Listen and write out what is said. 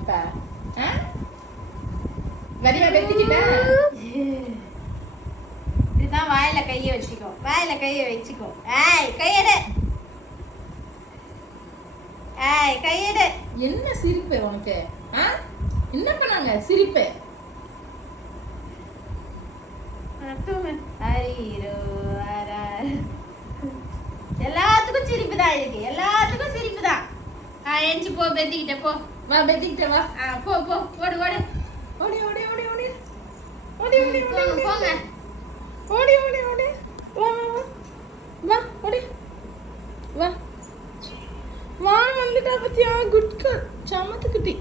இப்ப வரியா வெட்டிக்கிட்ட இதுதான் வாயில கையை வச்சுக்கோ, வாயில கையை வச்சுக்கோ. ஏய் கையெடு, ஏய் கையெடு. என்ன சிரிப்பு உனக்கு? என்ன பண்ணாங்க சிரிப்பு? எல்லாத்துக்கும் சிரிப்பு தான் இருக்கு, எல்லாத்துக்கும் சிரிப்பு தான். எஞ்சி போ, பெத்திக்கிட்ட போ. வா பெத்திக்கிட்ட வா. போ போ, ஓடு ஓடு. ஓடி ஓடி ஓடி ஓடி ஓடி ஓடி ஓடி போங்க. ஓடி ஓடி ஓடி. வா வா வா வா ஓடி வா. வா வந்துட்டா பத்தியா? குட் கேர்ள், சமத்து குட்டி.